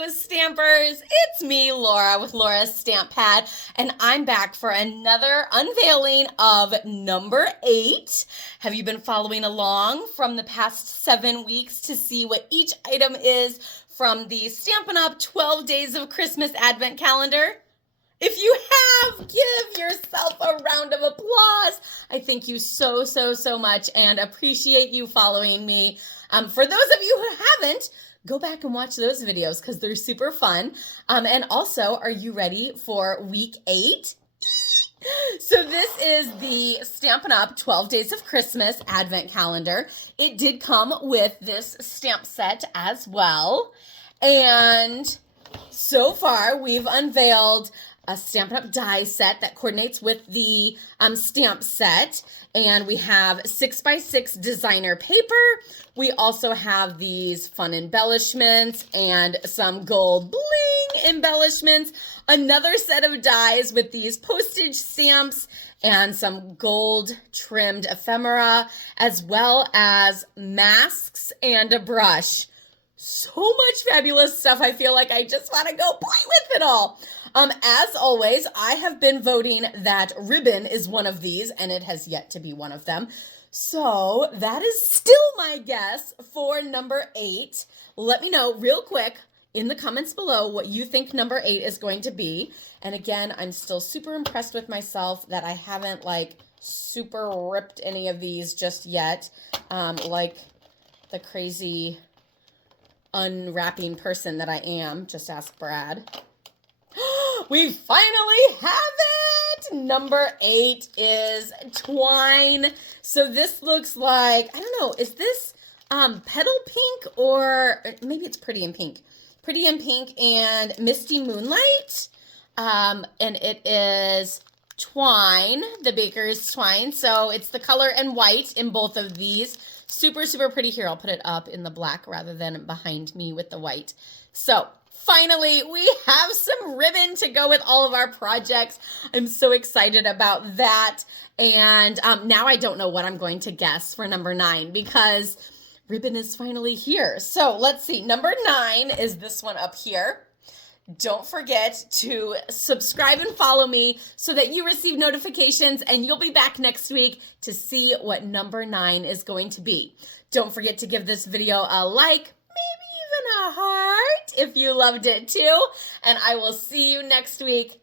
Hello, Stampers! It's me, Laura, with LaurasStampPad, and I'm back for another unveiling of number 8. Have you been following along from the past 7 weeks to see what each item is from the Stampin' Up! 12 Days of Christmas Advent Calendar? If you have, give yourself a round of applause. I thank you so much and appreciate you following me. For those of you who haven't, go back and watch those videos because they're super fun. And also, are you ready for week 8? So this is the Stampin' Up! 12 Days of Christmas Advent Calendar. It did come with this stamp set as well. And so far, we've unveiled a Stampin' Up! Die set that coordinates with the stamp set. And we have 6x6 designer paper. We also have these fun embellishments and some gold bling embellishments. Another set of dies with these postage stamps and some gold trimmed ephemera, as well as masks and a brush. So much fabulous stuff. I feel like I just want to go play with it all. As always, I have been voting that ribbon is one of these, and it has yet to be one of them. So that is still my guess for number 8. Let me know real quick in the comments below what you think number 8 is going to be. And again, I'm still super impressed with myself that I haven't super ripped any of these just yet, like the crazy unwrapping person that I am. Just ask Brad. We finally have it! Number 8 is twine. So this looks like, I don't know, is this petal pink or maybe it's pretty in pink? Pretty in pink and misty moonlight. And it is twine, the baker's twine. So it's the color and white in both of these. Super pretty. Here, I'll put it up in the black rather than behind me with the white. So finally, we have some ribbon to go with all of our projects. I'm so excited about that. And now I don't know what I'm going to guess for number 9 because ribbon is finally here. So let's see. Number 9 is this one up here. Don't forget to subscribe and follow me so that you receive notifications, and you'll be back next week to see what number 9 is going to be. Don't forget to give this video a like, maybe even a heart if you loved it too, and I will see you next week.